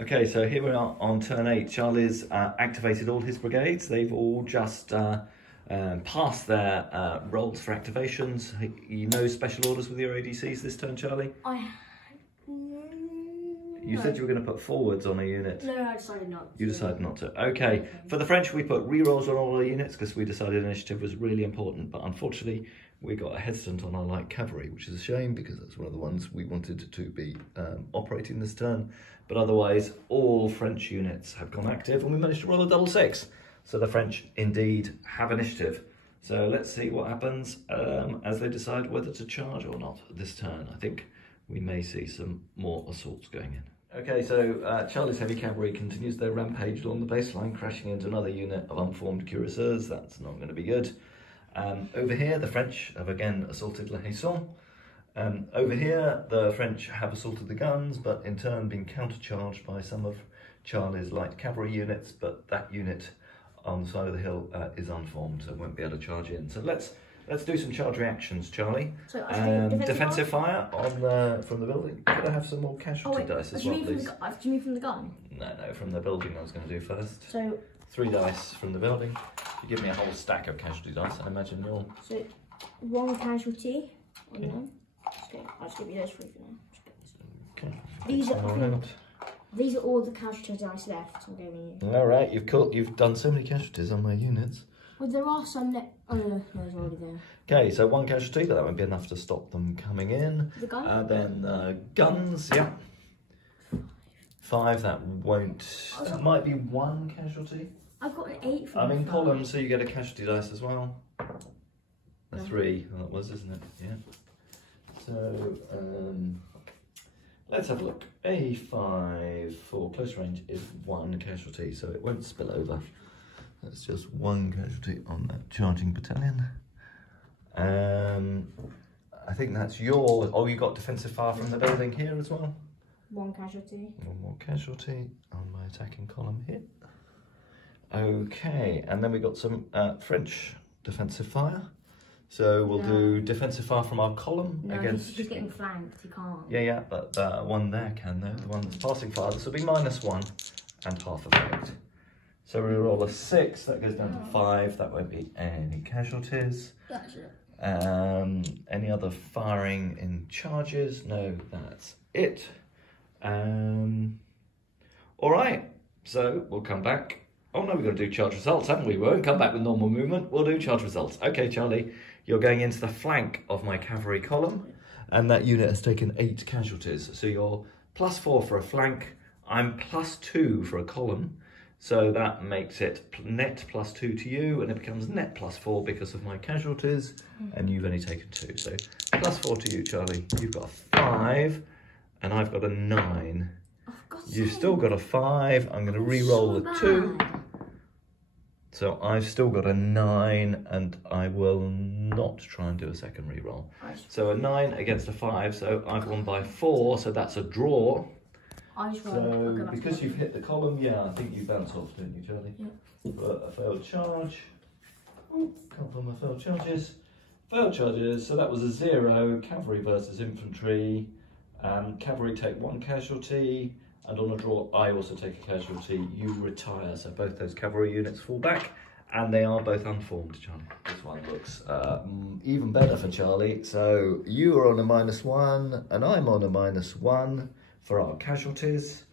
Okay, so here we are on turn 8. Charlie's activated all his brigades. They've all just passed their rolls for activations. You know special orders with your ADCs this turn, Charlie? You said you were going to put forwards on a unit. No, I decided not to. You decided not to. Okay. For the French, we put re-rolls on all our units because we decided initiative was really important. But unfortunately, we got hesitant on our light cavalry, which is a shame because that's one of the ones we wanted to be operating this turn. But otherwise, all French units have gone active and we managed to roll a double 6. So the French indeed have initiative. So let's see what happens as they decide whether to charge or not this turn. I think we may see some more assaults going in. Okay, so Charlie's heavy cavalry continues their rampage along the baseline, crashing into another unit of unformed cuirassiers. That's not going to be good. Over here, the French have again assaulted La Haison. Over here, the French have assaulted the guns, but in turn been countercharged by some of Charlie's light cavalry units, but that unit on the side of the hill is unformed, so it won't be able to charge in. So let's do some charge reactions, Charlie. So defensive fire on from the building. Could I have some more casualty dice as well, please? Do you mean from the gun? No, from the building I was going to do first. So 3 dice from the building. If you give me a whole stack of casualty dice, I imagine you'll... So 1 casualty on them. Okay, I'll just give you those 3 for now. Okay. These are all the casualty dice left. I'm giving you. All right, you've done so many casualties on my units. Well, there are some that... Oh, no, there's already there. Okay, so 1 casualty, but that won't be enough to stop them coming in. The gun? Then guns, yeah. 5, that won't... That might be 1 casualty. I've got an 8 from I'm in column, so you get a casualty dice as well. A 3, that was, isn't it? Yeah. So, let's have a look. A5 for close range is 1 casualty, so it won't spill over. That's just 1 casualty on that charging battalion. I think that's your... Oh, you got defensive fire from the building here as well? 1 casualty. 1 more casualty on my attacking column here. Okay, and then we got some French defensive fire. So we'll do defensive fire from our column against... he's getting flanked, he can't. Yeah, but one there can though, the one that's passing fire. This will be -1 and half effect. So we roll a 6, that goes down to 5, that won't be any casualties. That's it. Any other firing in charges? No, that's it. All right, so we'll come back. Oh no, we've got to do charge results, haven't we? We won't come back with normal movement, we'll do charge results. Okay, Charlie, you're going into the flank of my cavalry column, and that unit has taken 8 casualties. So you're +4 for a flank, I'm +2 for a column. So that makes it net +2 to you, and it becomes net +4 because of my casualties, and you've only taken 2. So +4 to you, Charlie. You've got a 5, and I've got a 9. You've still got a 5. I'm going to re-roll the 2. So I've still got a 9, and I will not try and do a second re-roll. So a 9 against a 5, so I've won by 4, so that's a draw. So, because you've hit the column, yeah, I think you bounce off, don't you, Charlie? Yeah. But a failed charge. Can't find my failed charges. Failed charges, so that was a 0, cavalry versus infantry. Cavalry take 1 casualty, and on a draw, I also take a casualty. You retire, so both those cavalry units fall back, and they are both unformed, Charlie. This one looks even better for Charlie. So you are on a -1, and I'm on a -1. For our casualties,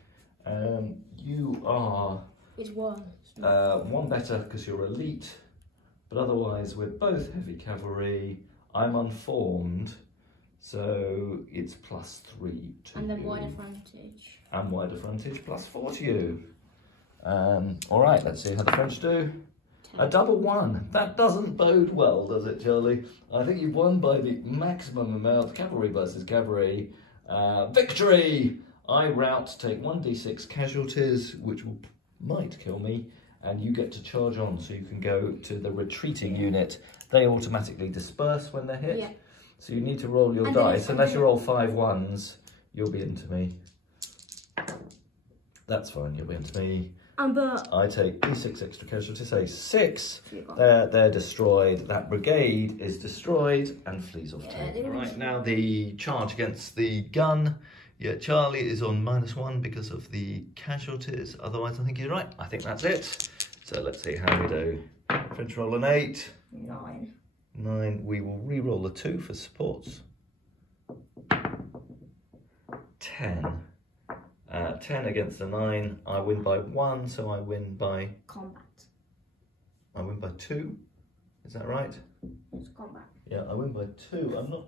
you are... It's 1. 1 better because you're elite, but otherwise we're both heavy cavalry. I'm unformed, so it's +3 to and then you. wider frontage. And wider frontage +4 to you. All right, let's see how the French do. 10. A double 1. That doesn't bode well, does it, Charlie? I think you've won by the maximum amount. Cavalry versus cavalry. Victory! I rout, take 1d6 casualties, which might kill me, and you get to charge on, so you can go to the retreating unit. They automatically disperse when they're hit, so you need to roll your dice. Unless you roll 5 1s, you'll be into me. That's fine, you'll be into me. I take d6 extra casualties, say 6. They're destroyed. That brigade is destroyed and flees off too. Right, now the charge against the gun Yeah, Charlie is on -1 because of the casualties. Otherwise, I think he's right. I think that's it. So let's see how we do. French roll an 8. 9. 9. We will re-roll a 2 for supports. 10. 10 against a 9. I win by 1, so I win by... Combat. I win by 2. Is that right? It's combat. Yeah, I win by 2. I'm not...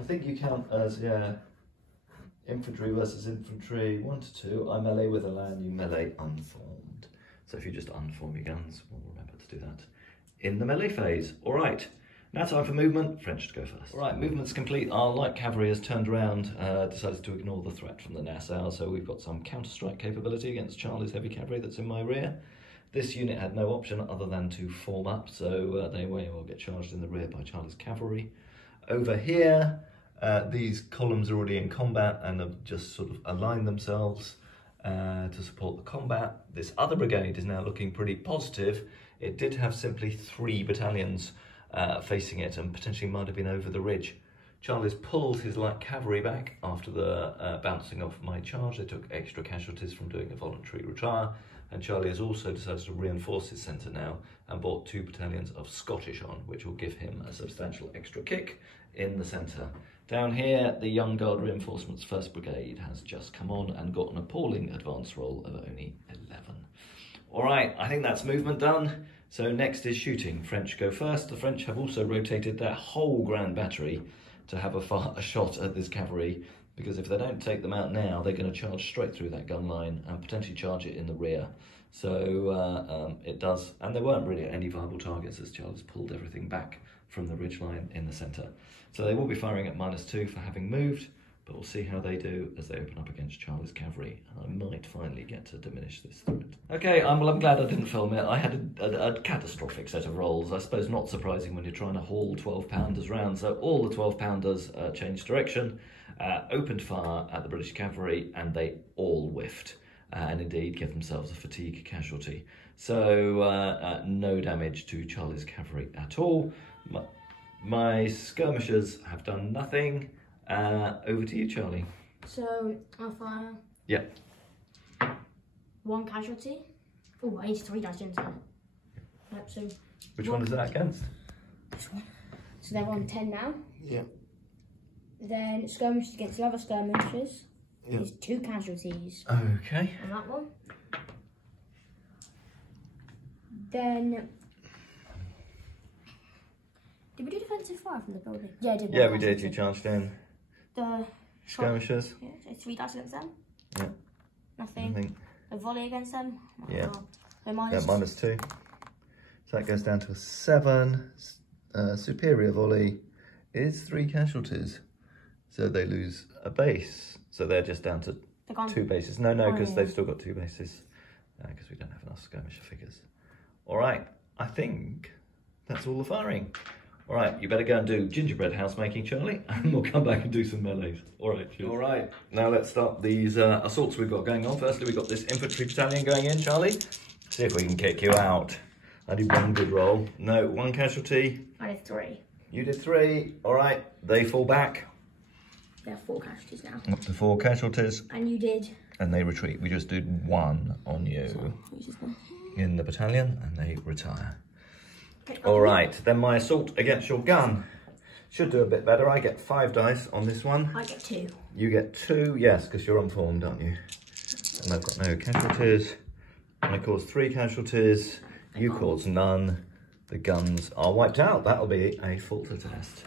I think you count as, yeah, infantry versus infantry, 1 to 2. I melee with a land, you melee unformed. So if you just unform your guns, we'll remember to do that in the melee phase. All right, now time for movement. French to go first. All right, movement's complete. Our light cavalry has turned around, decided to ignore the threat from the Nassau, so we've got some counter-strike capability against Charlie's heavy cavalry that's in my rear. This unit had no option other than to form up, so they will get charged in the rear by Charlie's cavalry. Over here, these columns are already in combat and have just sort of aligned themselves to support the combat. This other brigade is now looking pretty positive. It did have simply 3 battalions facing it and potentially might have been over the ridge. Charlie's pulled his light cavalry back after the bouncing off my charge. They took extra casualties from doing a voluntary retire, and Charlie has also decided to reinforce his centre now and brought 2 battalions of Scottish on, which will give him a substantial extra kick in the centre. Down here, the Young Guard Reinforcements 1st Brigade has just come on and got an appalling advance roll of only 11. All right, I think that's movement done. So next is shooting. French go first. The French have also rotated their whole Grand Battery to have a shot at this cavalry, because if they don't take them out now, they're going to charge straight through that gun line and potentially charge it in the rear. So it does, and there weren't really any viable targets as Charles pulled everything back from the ridge line in the centre. So they will be firing at -2 for having moved, but we'll see how they do as they open up against Charlie's cavalry. And I might finally get to diminish this threat. Okay, I'm glad I didn't film it. I had a catastrophic set of rolls. I suppose not surprising when you're trying to haul 12-pounders round. So all the 12-pounders changed direction, opened fire at the British cavalry, and they all whiffed. And indeed give themselves a fatigue casualty. So no damage to Charlie's cavalry at all. My skirmishers have done nothing. Over to you, Charlie. So I'll fire. Yeah. 1 casualty. Oh, I need 3 dice, didn't I? Yep, so Which one is that against? this one. So they're on 10 now. Yeah. Then skirmishers against the other skirmishers. Yep. There's 2 casualties. Okay. On that one. Then did we do defensive fire from the building? Yeah, I did. Yeah, we did. You charged in. The Skirmishers. Yeah, so 3 dice against them. Yeah. Nothing. A volley against them. Yeah. So minus -2. So that goes down to a 7. Superior volley is 3 casualties. So they lose a base. So they're just down to 2 bases. No, because they've still got 2 bases. Because we don't have enough skirmisher figures. All right, I think that's all the firing. All right, you better go and do gingerbread house making, Charlie, and we'll come back and do some melees. All right, cheers. All right, now let's start these assaults we've got going on. Firstly, we've got this infantry battalion going in, Charlie. See if we can kick you out. I did 1 good roll. No, 1 casualty. I did 3. You did 3. All right, they fall back. There are 4 casualties now. Up to 4 casualties. And you did. And they retreat. We just did 1 on you in the battalion, and they retire. All right, then my assault against your gun should do a bit better. I get 5 dice on this one. I get 2. You get 2, yes, because you're unformed, aren't you? And I've got no casualties. I cause 3 casualties. You cause none. The guns are wiped out. That'll be a falter test.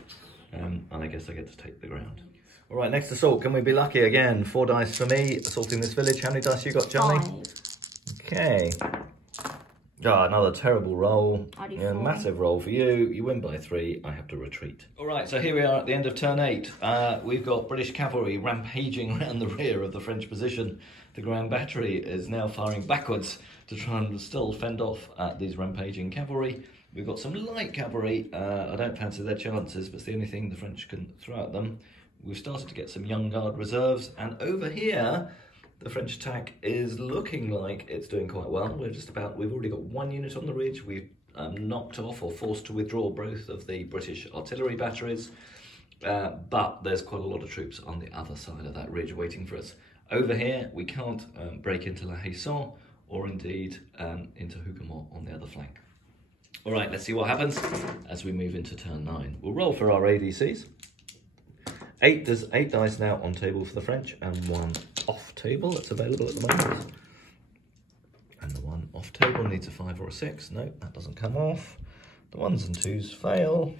And I guess I get to take the ground. All right, next assault. Can we be lucky again? 4 dice for me, assaulting this village. How many dice you got, Charlie? 5. Okay. Oh, another terrible roll. I do 4. Massive roll for you. You win by 3. I have to retreat. All right, so here we are at the end of turn 8. We've got British cavalry rampaging around the rear of the French position. The Grand Battery is now firing backwards to try and still fend off these rampaging cavalry. We've got some light cavalry. I don't fancy their chances, but it's the only thing the French can throw at them. We've started to get some Young Guard reserves, and over here, the French attack is looking like it's doing quite well. We've already got 1 unit on the ridge. We've knocked off or forced to withdraw both of the British artillery batteries. but there's quite a lot of troops on the other side of that ridge waiting for us. Over here, we can't break into La Haison or indeed into Hougoumont on the other flank. All right, let's see what happens as we move into turn 9. We'll roll for our ADCs. There's 8 dice now on table for the French and 1 off table that's available at the moment. And the 1 off table needs a 5 or a 6. No, that doesn't come off. The 1s and 2s fail.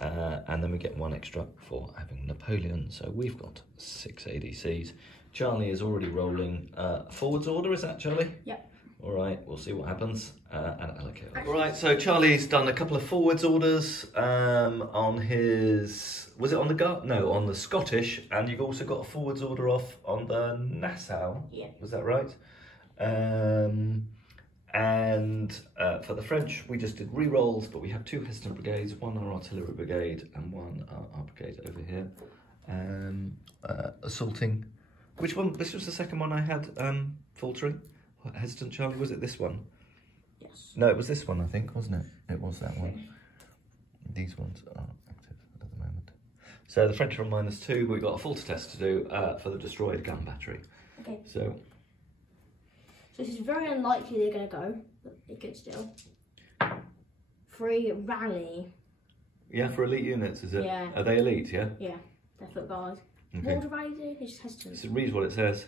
And then we get 1 extra for having Napoleon. So we've got 6 ADCs. Charlie is already rolling forwards order, is that Charlie? Yep. All right, we'll see what happens and allocate. All right, so Charlie's done a couple of forwards orders on his, was it on the Guard? No, on the Scottish, and you've also got a forwards order off on the Nassau. Yeah. Was that right? And for the French, we just did re-rolls, but we have 2 Hesitant brigades, 1 our artillery brigade and 1 our brigade over here, assaulting. Which one? This was the second one I had faltering. Hesitant, Charlie, was it this one? Yes. No, it was this one, I think, wasn't it? It was that one. These ones are active at the moment. So the French are on -2, but we've got a falter test to do for the destroyed gun battery. Okay. So this is very unlikely they're going to go, but it could still. 3 rally. yeah, for elite units, is it? Yeah. Are they elite? Yeah. Yeah, they're foot guard. Okay. What do rally do? They just hesitant. So read what it says.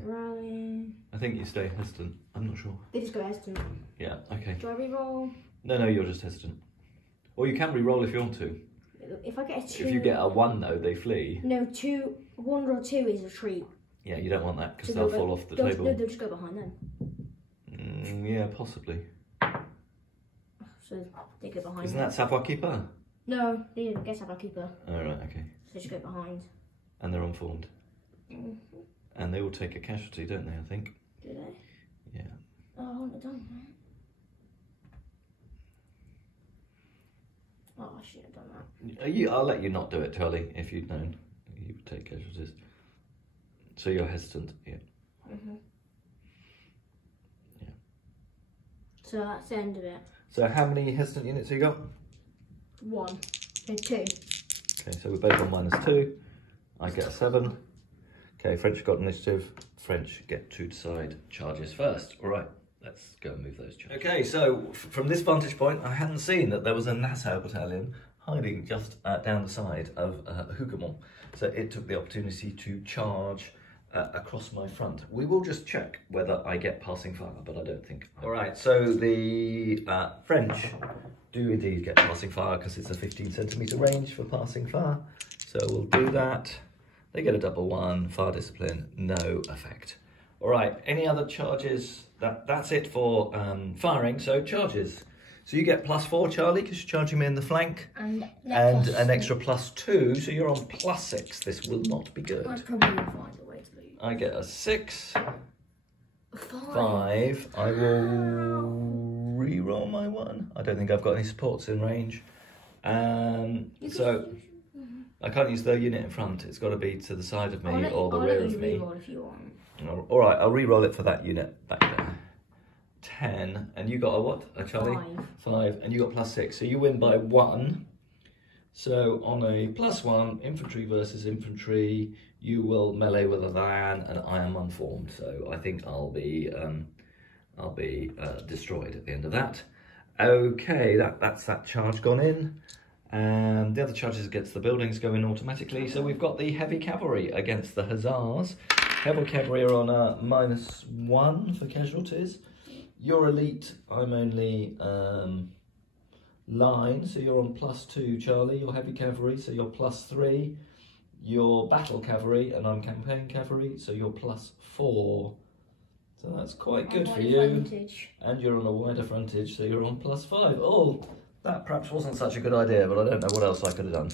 Rally. I think you stay hesitant. I'm not sure. They just go hesitant. Yeah. Okay. Do I re-roll? No, you're just hesitant. Or you can re-roll if you want to. If I get a 2. If you get a 1 though, they flee. No, 1 or 2 is retreat. Yeah, you don't want that because So they'll fall off the table. No, they'll just go behind them. Yeah, possibly. So they go behind. Isn't that savoir keeper? No, they didn't get Savoir Keeper. Oh, right, okay. So they just go behind. And they're unformed. Mm-hmm. And they all take a casualty, don't they, I think? Do they? Yeah. Oh, I wouldn't have done that. Oh, I shouldn't have done that. I'll let you not do it, Charlie, if you'd known. You would take casualties. So you're hesitant, yeah. Mm-hmm. Yeah. So that's the end of it. So how many hesitant units have you got? 1. No, 2. Okay, so we're both on -2. I get a 7. Okay, French got initiative. French get to decide charges first. All right, let's go and move those charges. Okay, so from this vantage point, I hadn't seen that there was a Nassau battalion hiding just down the side of Hougoumont. So it took the opportunity to charge across my front. We will just check whether I get passing fire, but I don't think. All right, so the French do indeed get passing fire because it's a 15cm range for passing fire. So we'll do that. They get a +1, fire discipline, no effect. All right, any other charges? That's it for firing, so charges. So you get +4, Charlie, because you're charging me in the flank. And an extra +2, so you're on +6. This will not be good. I probably will find a way to lose. I get a 6. 5. I will re-roll my 1. I don't think I've got any supports in range. So I can't use the unit in front. It's got to be to the side of me or the rear of me. If you want. All right, I'll re-roll it for that unit back there. 10, and you got a what, Charlie? 5, and you got +6, so you win by 1. So on a +1, infantry versus infantry, you will melee with a van, and I am unformed. So I think I'll be destroyed at the end of that. Okay, that's that charge gone in. And the other charges against the buildings go in automatically. So we've got the heavy cavalry against the hussars. Heavy cavalry are on a -1 for casualties. You're elite, I'm only line, so you're on +2, Charlie. You're heavy cavalry, so you're +3. You're battle cavalry, and I'm campaign cavalry, so you're +4. So that's quite good for you. Frontage. And you're on a wider frontage, so you're on +5. Oh, that perhaps wasn't such a good idea, but I don't know what else I could have done.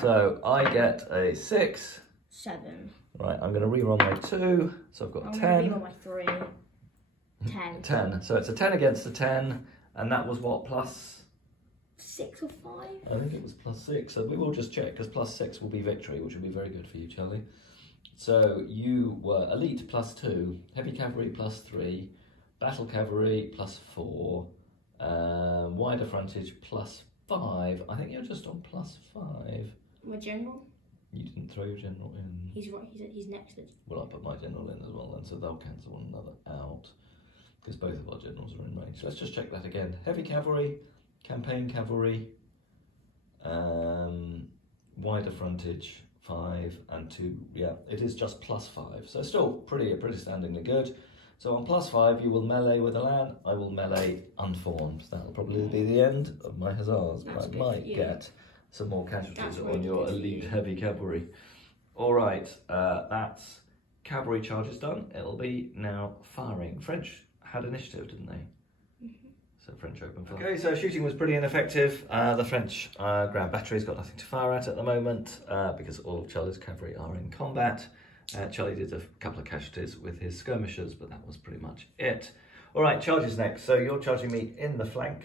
So I get a 6. 7. Right, I'm going to re-roll my 2, so I've got a 10. I'm going to re-roll my 3. 10. 10. So it's a 10 against a 10, and that was what, +6 or 5? I think it was +6, so we will just check, because +6 will be victory, which will be very good for you, Charlie. So you were elite +2, heavy cavalry +3, battle cavalry +4, wider frontage 5. I think you're just on +5. My general? You didn't throw your general in. He's right, he's next to it. Well, I put my general in as well then, so they'll cancel one another out. Because both of our generals are in range. Let's just check that again. Heavy cavalry, campaign cavalry, wider frontage, 5 and 2. Yeah, it is just +5. So still pretty standingly good. So on +5, you will melee with Elan. I will melee unformed. That'll probably be the end of my hussars, but I might get some more casualties on your elite heavy cavalry. All right, that's cavalry charges done. It'll be now firing. French had initiative, didn't they? Mm-hmm. So French open fire. Okay, so shooting was pretty ineffective. The French ground battery's got nothing to fire at the moment because all of Charlie's cavalry are in combat. Charlie did a couple of casualties with his skirmishers, but that was pretty much it. All right, charges next. So you're charging me in the flank.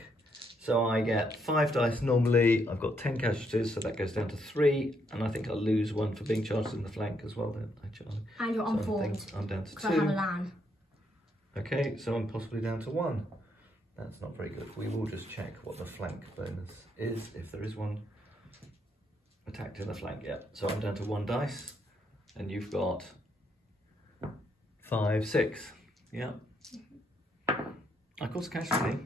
So I get 5 dice normally. I've got 10 casualties, so that goes down to 3. And I think I'll lose 1 for being charged in the flank as well, don't I, Charlie? And you're unformed. I'm down to 2. I have a LAN. Okay, so I'm possibly down to 1. That's not very good. We will just check what the flank bonus is, if there is one. Attacked in the flank, yeah. So I'm down to 1 dice. And you've got 5, 6. Yeah. I caused a casualty.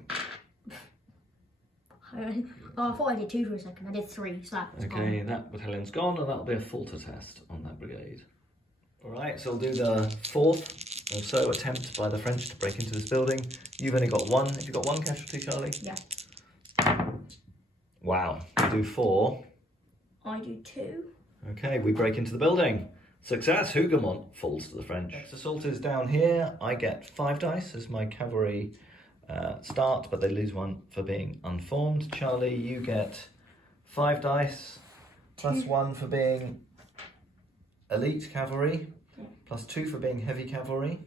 I thought I did 2 for a second. I did 3, so that's okay, that battalion's gone, and that'll be a falter test on that brigade. All right, so I'll do the 4th or so attempt by the French to break into this building. You've only got 1. Have you got 1 casualty, Charlie? Yeah. Wow, you do 4. I do 2. Okay, we break into the building. Success, Hougoumont falls to the French. Next assault is down here. I get 5 dice as my cavalry start, but they lose 1 for being unformed. Charlie, you get 5 dice, plus 1 for being elite cavalry, plus 2 for being heavy cavalry,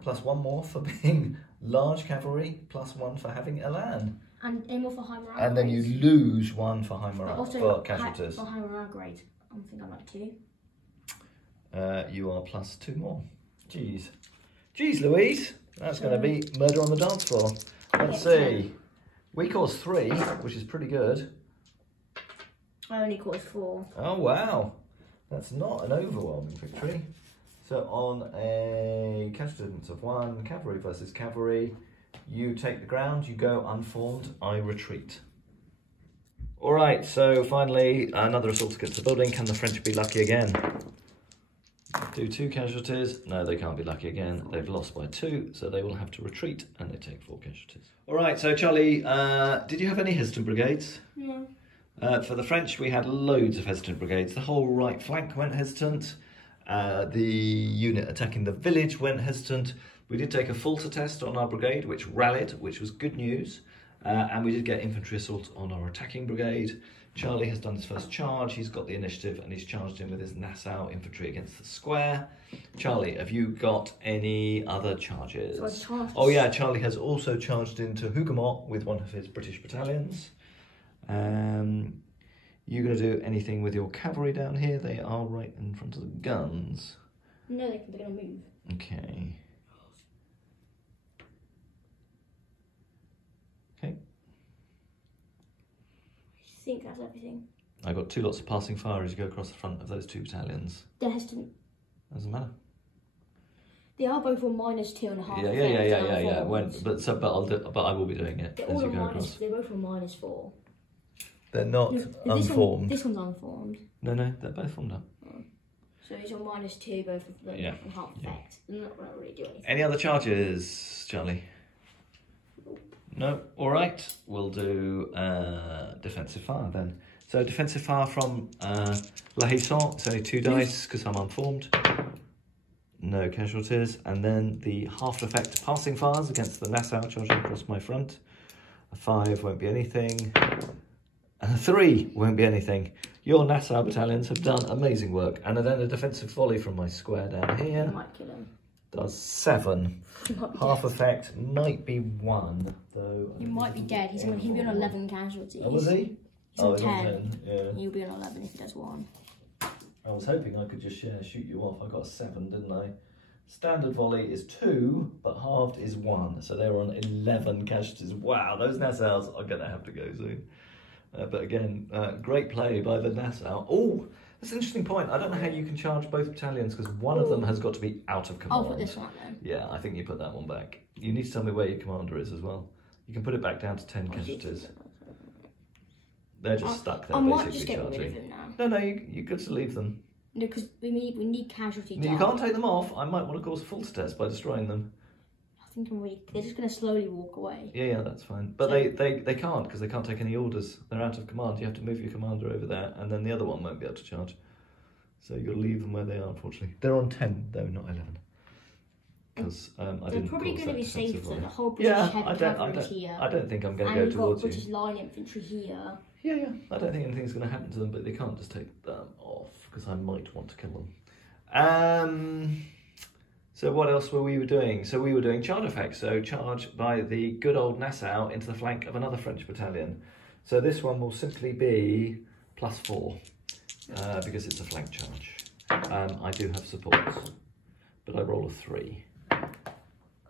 plus 1 more for being large cavalry, plus 1 for having Elan. And any more for high morale And then you lose 1 for high morale, for casualties. For high morale grade, I think I'm like 2. You are plus 2 more. Jeez. Jeez, Louise. That's going to be murder on the dance floor. Let's see. We caused 3, which is pretty good. I only caused 4. Oh, wow. That's not an overwhelming victory. So on a casualty difference of 1, cavalry versus cavalry, you take the ground, you go unformed, I retreat. All right, so finally, another assault against the building. Can the French be lucky again? Do 2 casualties. No, they can't be lucky again. They've lost by 2, so they will have to retreat, and they take 4 casualties. All right, so Charlie, did you have any hesitant brigades? No. For the French, we had loads of hesitant brigades. The whole right flank went hesitant. The unit attacking the village went hesitant. We did take a falter test on our brigade, which rallied, which was good news. And we did get infantry assault on our attacking brigade. Charlie has done his first charge. He's got the initiative and he's charged in with his Nassau infantry against the square. Charlie, have you got any other charges? Oh yeah, Charlie has also charged into Hougoumont with 1 of his British battalions. You going to do anything with your cavalry down here? They are right in front of the guns. No, they're going to move. Okay. Okay. I think that's everything. I got 2 lots of passing fire as you go across the front of those 2 battalions. They're hesitant. Doesn't matter. They are both on -2.5. Yeah. But I will be doing it as you go across. They're both on -4. They're not unformed. This one's unformed. No, they're both formed up. Oh. So it's on -2, both of them. Yeah. And half effect. They're not going to really do anything. Any other charges, Charlie? No? All right. We'll do defensive fire then. So defensive fire from La Haisson. It's only 2 dice because I'm unformed. No casualties. And then the half effect passing fires against the Nassau charging across my front. A 5 won't be anything. And a 3 won't be anything. Your Nassau battalions have done amazing work. And then a defensive volley from my square down here. Might kill him. Does 7. Half effect might be 1 though. You might be dead. He'll be on 11 casualties. Oh, was he? He's on 10. Yeah. You'll be on 11 if he does 1. I was hoping I could just shoot you off. I got a 7, didn't I? Standard volley is 2, but halved is 1. So they're on 11 casualties. Wow, those Nassaus are going to have to go soon. But again, great play by the Nassau. Oh, that's an interesting point. I don't know how you can charge both battalions because one of them has got to be out of command. I'll put this one then. Yeah, I think you put that one back. You need to tell me where your commander is as well. You can put it back down to 10 casualties. They're just stuck there, I basically might just get charging. rid of them now. No, you could just leave them. No, because we need casualty. You can't take them off. I might want to cause a false test by destroying them. I think they're just going to slowly walk away. Yeah, that's fine. But So, they can't because they can't take any orders. They're out of command. You have to move your commander over there, and then the other one won't be able to charge. So you'll leave them where they are, unfortunately. They're on 10, though, not 11. Because I didn't. They're probably going to be safer than the whole British Yeah, heavy cavalry here. I don't think I'm going to And go you've got towards you. British line infantry here. Yeah. I don't think anything's going to happen to them, but they can't just take them off because I might want to kill them. So what else were we doing? So we were doing charge effects. So charge by the good old Nassau into the flank of another French battalion. So this one will simply be +4 because it's a flank charge. I do have supports, but I roll a 3.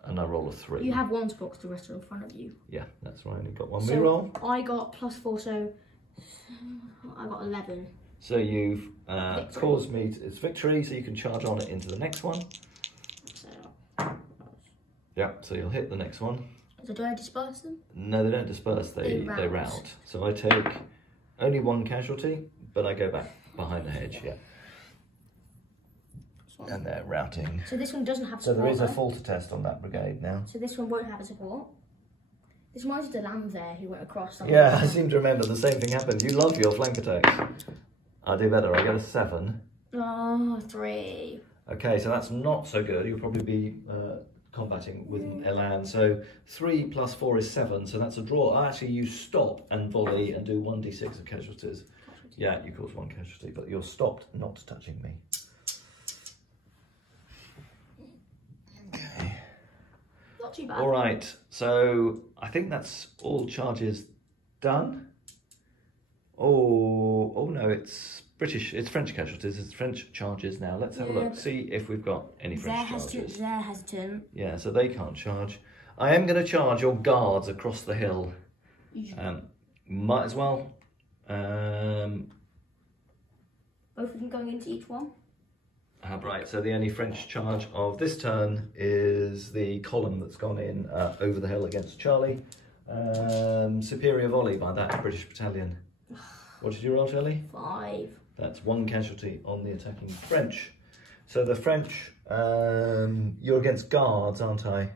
And I roll a 3. You have 1 support because the rest are in front of you. Yeah, that's right. I only got 1 So reroll. I got +4, so I got 11. So you've caused me it's victory, so you can charge on it into the next one. So, Yeah, so you'll hit the next one. so do I disperse them? No, they don't disperse, they rout. So I take only 1 casualty, but I go back behind the hedge, yeah. And they're routing. So this one doesn't have So support. there is a though. falter test on that brigade now. So this one won't have a support. This reminds me of the lamb there who went across. Yeah, I seem to remember the same thing happened. You love your flank attacks. I do better, I get a 7. Oh, 3. Okay, so that's not so good. You'll probably be combating with Elan. So 3 + 4 is 7, so that's a draw. Actually, you stop and volley and do 1d6 of casualties. Yeah, you cause 1 casualty, but you're stopped not touching me. Okay. Not too bad. All right, so I think that's all charges done. Oh no, it's French casualties, it's French charges now. Let's have a look, see if we've got any French charges. They're hesitant. Yeah, so they can't charge. I am going to charge your guards across the hill. Might as well. Both of them going into each one? Right, so the only French charge of this turn is the column that's gone in over the hill against Charlie. Superior volley by that British battalion. What did you roll, Charlie? 5. That's 1 casualty on the attacking French. So the French, you're against guards, aren't I?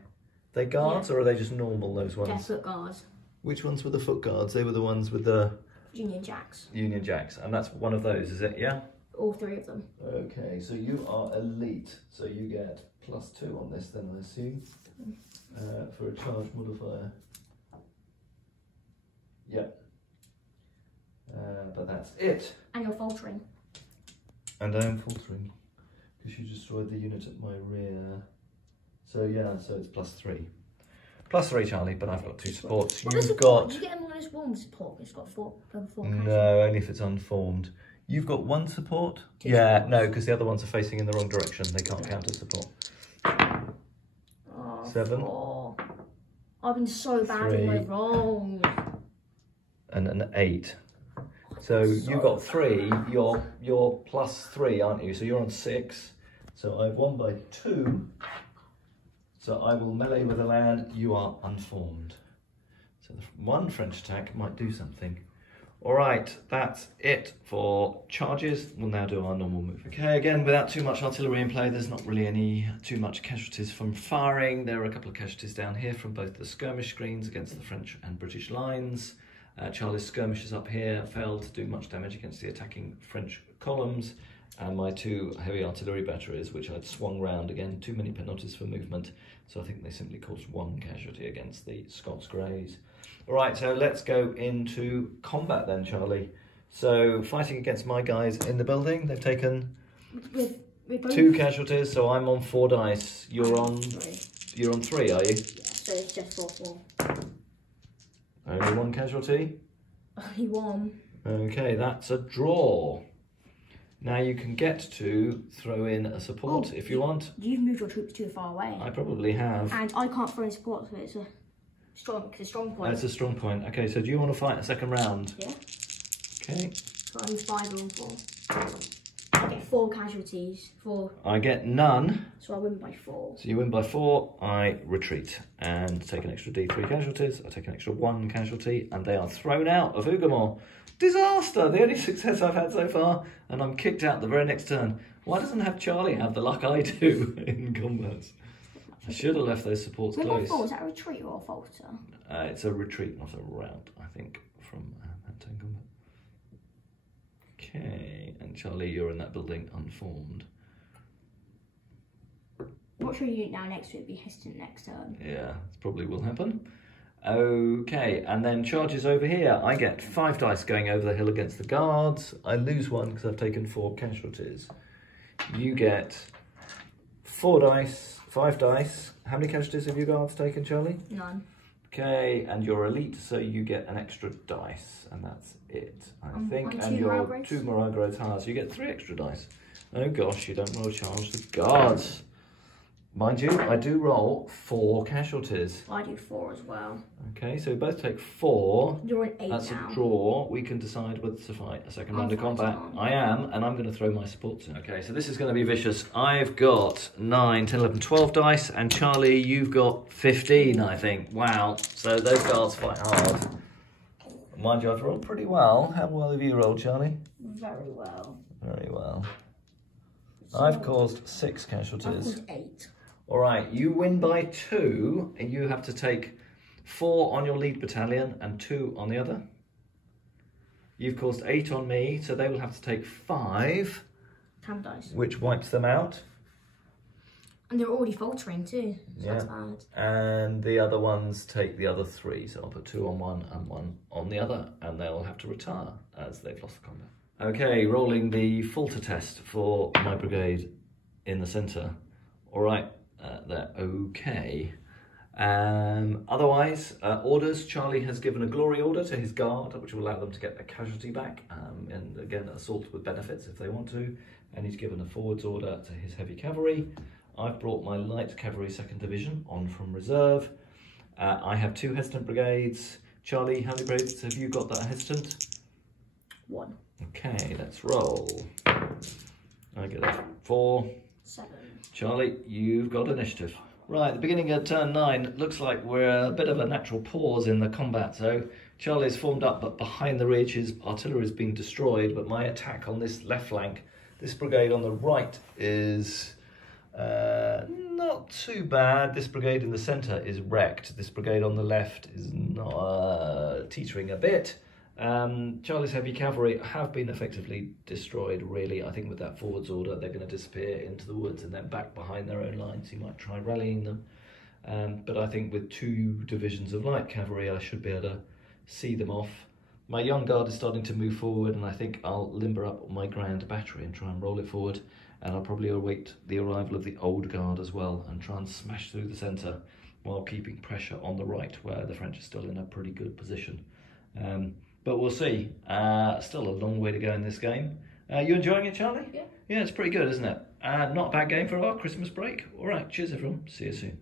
They guards, or are they just normal, those ones? They're foot guards. Which ones were the foot guards? They were the ones with the... Union Jacks. Union Jacks, and that's one of those, is it? Yeah? All 3 of them. Okay, so you are elite, so you get +2 on this then, I assume, for a charge modifier. Yep. But that's it. And you're faltering. And I am faltering, because you destroyed the unit at my rear. So yeah, so it's +3. +3, Charlie, but I've got 2 supports. Well, You've got... You get a -1 support. It's got 4. No, only if it's unformed. You've got 1 support? 2 yeah, supports. no, because the other ones are facing in the wrong direction. They can't counter support. Oh, 7. 4. I've been so bad with my 3. rolls. And an 8. So you've got 3. You're +3, aren't you? So you're on 6. So I've won by 2. So I will melee with a land. You are unformed. So the 1 French attack might do something. All right, that's it for charges. We'll now do our normal move. Okay, again, without too much artillery in play, there's not really too much casualties from firing. There are a couple of casualties down here from both the skirmish screens against the French and British lines. Charlie's skirmishes up here failed to do much damage against the attacking French columns. And my 2 heavy artillery batteries, which I'd swung round again, too many penalties for movement. So I think they simply caused 1 casualty against the Scots Greys. All right, so let's go into combat then, Charlie. So fighting against my guys in the building, they've taken With 2 casualties, so I'm on 4 dice. You're on 3. You're on 3, are you? Yeah, so it's just 4. Only 1 casualty. Only 1. Okay, that's a draw. Now you can get to throw in a support if you want. You've moved your troops too far away. I probably have. And I can't throw in support, so it's a strong point. That's a strong point. Okay, so do you want to fight a second round? Yeah. Okay. So I'm 5 on 4. I get 4 casualties. 4. I get none. So I win by 4. So you win by 4. I retreat and take an extra D3 casualties. I take an extra 1 casualty, and they are thrown out of Ugamore. Disaster! The only success I've had so far, and I'm kicked out the very next turn. Why doesn't have Charlie have the luck I do in combats? I should have left those supports close. Is that a retreat or a falter? It's a retreat, not a rout, I think, from hand-to-hand combat. Okay, and Charlie, you're in that building unformed. What should you do now next? Would be hesitant next turn. Yeah, it probably will happen. Okay, and then charges over here. I get 5 dice going over the hill against the guards. I lose 1 because I've taken 4 casualties. You get 4 dice, 5 dice. How many casualties have you guards taken, Charlie? None. Okay, and you're elite, so you get an extra dice, and that's it, I think. And you're 2 morale grades higher, so you get 3 extra dice. Oh gosh, you don't roll charge the guards. Mind you, I do roll 4 casualties. I do 4 as well. Okay, so we both take 4. You're an 8 That's now. a draw. We can decide whether to fight a second round of combat. I am, and I'm going to throw my supports in. Okay, so this is going to be vicious. I've got 9, 10, 11, 12 dice, and Charlie, you've got 15, I think. Wow. So those guards fight hard. Mind you, I've rolled pretty well. How well have you rolled, Charlie? Very well. Very well. I've caused 6 casualties. I've caused 8. All right, you win by 2, and you have to take 4 on your lead battalion and 2 on the other. You've caused 8 on me, so they will have to take 5. 10 dice. Which wipes them out. And they're already faltering too, so yeah. That's bad. And the other ones take the other 3, so I'll put 2 on one and 1 on the other, and they'll have to retire as they've lost the combat. Okay, rolling the falter test for my brigade in the centre. All right. They're okay. Otherwise, orders. Charlie has given a glory order to his guard, which will allow them to get their casualty back, and again, assault with benefits if they want to. And he's given a forwards order to his heavy cavalry. I've brought my light cavalry 2nd Division on from reserve. I have 2 hesitant brigades. Charlie, how many brigades have you got that are hesitant? 1. Okay, let's roll. I get a 4. 7. Charlie, you've got initiative. Right, the beginning of turn 9, looks like we're a bit of a natural pause in the combat. So Charlie's formed up, but behind the ridge his artillery is being destroyed, but my attack on this left flank, this brigade on the right is not too bad. This brigade in the centre is wrecked. This brigade on the left is not teetering a bit. Charlie's heavy cavalry have been effectively destroyed, really. I think with that forwards order, they're going to disappear into the woods and then back behind their own lines. He might try rallying them. But I think with 2 divisions of light cavalry, I should be able to see them off. My young guard is starting to move forward, and I think I'll limber up my grand battery and try and roll it forward. And I'll probably await the arrival of the old guard as well and try and smash through the centre while keeping pressure on the right, where the French are still in a pretty good position. But we'll see. Still a long way to go in this game. You enjoying it, Charlie? Yeah. Yeah, it's pretty good, isn't it? Not a bad game for our Christmas break. All right, cheers everyone. See you soon.